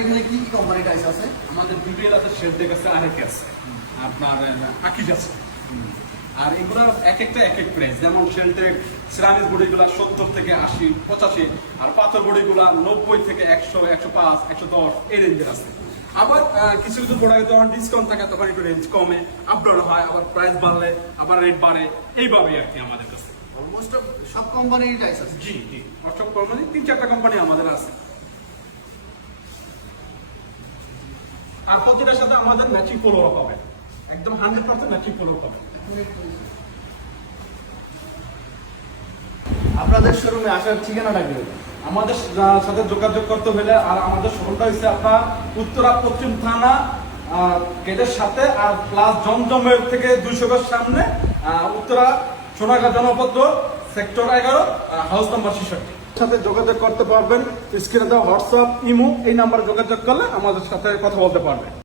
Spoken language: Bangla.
এখানে কি কি কোম্পানি টাইস আছে? আমাদের বিবিএল আছে, শেলটেক আছে, আরেক আছে, আপনার আকিজ আছে। আর এগুলো এক একটা এক এক প্রাইস। যেমন শেলটেক সিরামিক বডিগুলো 70 থেকে 80, 85, আর পাথর বডিগুলো 90 থেকে 100, 105, 110 এই রেঞ্জের আছে। আবার কিছু কিছু প্রোডাক্টে যখন ডিসকাউন্ট থাকে তখন একটু রেঞ্জ কমে, আপ ডাউন হয়, আবার প্রাইস বাড়লে আবার রেট বাড়ে, এইভাবেই আর কি আমাদের কাছে। অলমোস্ট সব কোম্পানির টাইস আছে। জি জি, অশোক কোম্পানি 3-4টা কোম্পানি আমাদের আছে। আর প্রতিটার সাথে আমাদের ম্যাচিং পোলো হবে, একদম 100% ম্যাচিং পোলো হবে। আপনাদের শোরুমে আসার ঠিকানাটা কি? আমাদের সাথে যোগাযোগ করতে হলে, আর আমাদের শোরুমটা হচ্ছে আপনার উত্তরা পশ্চিম থানা গেটের সাথে, আর প্লাস জমজমের থেকে 200 গজ সামনে, উত্তরা সোনাগাঁ জনপদ সেক্টর 11, হাউস নাম্বার 66 সাথে যোগাযোগ করতে পারবেন। স্ক্রিনে দেওয়া হোয়াটসঅ্যাপ, ইমো এই নাম্বারে যোগাযোগ করলে আমাদের সাথে কথা বলতে পারবেন।